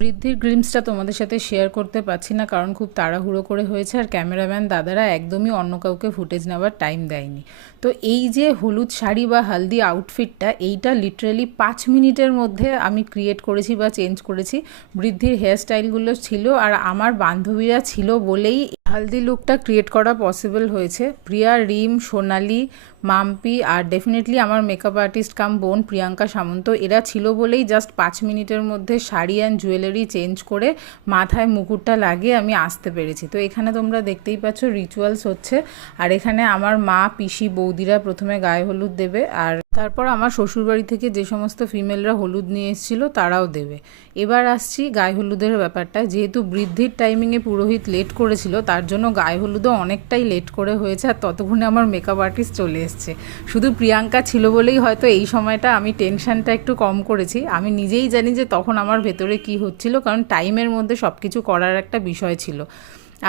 বৃদ্ধির গ্লিমসটা তোমাদের সাথে শেয়ার করতে পারছি না, কারণ খুব তাড়াহুড়ো করে হয়েছে আর ক্যামেরাম্যান দাদারা একদমই অন্য কাউকে ফুটেজ নেওয়ার টাইম দেয়নি। তো এই যে হলুদ শাড়ি বা হালদি আউটফিটটা, এইটা লিটারেলি 5 মিনিটের মধ্যে আমি ক্রিয়েট করেছি বা চেঞ্জ করেছি। বৃদ্ধির হেয়ারস্টাইলগুলো ছিল আর আমার বান্ধবীরা ছিল বলেই হালদি লুকটা ক্রিয়েট করা পসিবল হয়েছে। প্রিয়া, রিম, সোনালি, মাম্পি আর ডেফিনেটলি আমার মেকআপ আর্টিস্ট কাম বোন প্রিয়াঙ্কা সামন্ত, এরা ছিল বলেই জাস্ট 5 মিনিটের মধ্যে শাড়ি অ্যান্ড জুয়েলারি চেঞ্জ করে মাথায় মুকুটটা লাগিয়ে আমি আসতে পেরেছি। তো এখানে তোমরা দেখতেই পাচ্ছ রিচুয়ালস হচ্ছে, আর এখানে আমার মা, পিসি, বৌদিরা প্রথমে গায়ে হলুদ দেবে, আর তারপর আমার শ্বশুরবাড়ি থেকে যে সমস্ত ফিমেলরা হলুদ নিয়ে এসেছিল তারাও দেবে। এবার আসছি গায়ে হলুদের ব্যাপারটা। যেহেতু বৃদ্ধির টাইমিংয়ে পুরোহিত লেট করেছিল, তার জন্য গায়ে হলুদও অনেকটাই লেট করে হয়েছে, আর ততক্ষণে আমার মেকআপ আর্টিস্ট চলে এসছে। শুধু প্রিয়াঙ্কা ছিল বলেই হয়তো এই সময়টা আমি টেনশনটা একটু কম করেছি। আমি নিজেই জানি যে তখন আমার ভেতরে কি হচ্ছিল, কারণ টাইমের মধ্যে সব কিছু করার একটা বিষয় ছিল।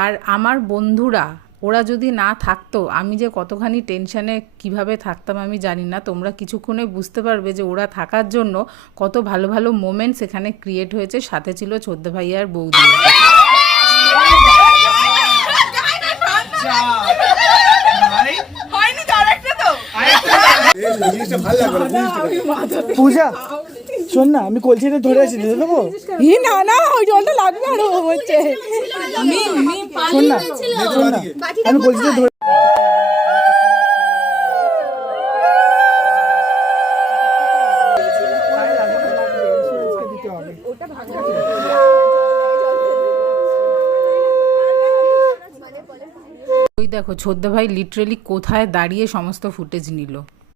আর আমার বন্ধুরা ওরা যদি না থাকতো, আমি যে কতখানি টেনশানে কিভাবে থাকতাম আমি জানি না। তোমরা কিছুক্ষণে বুঝতে পারবে যে ওরা থাকার জন্য কত ভালো ভালো মোমেন্টস এখানে ক্রিয়েট হয়েছে। সাথে ছিল ছোদ্দ ভাইয়ার বৌদি। পূজা শোন না, আমি কলসিটা ধরে আছি, দিতে দেবো? না না, ওই জলটা লাগবে আরো হচ্ছে। শোন না, শোন না, আমি কলসিটা ধরে ওই দেখো ছোদ্দ ভাই লিটারেলি কোথায় দাঁড়িয়ে সমস্ত ফুটেজ নিল।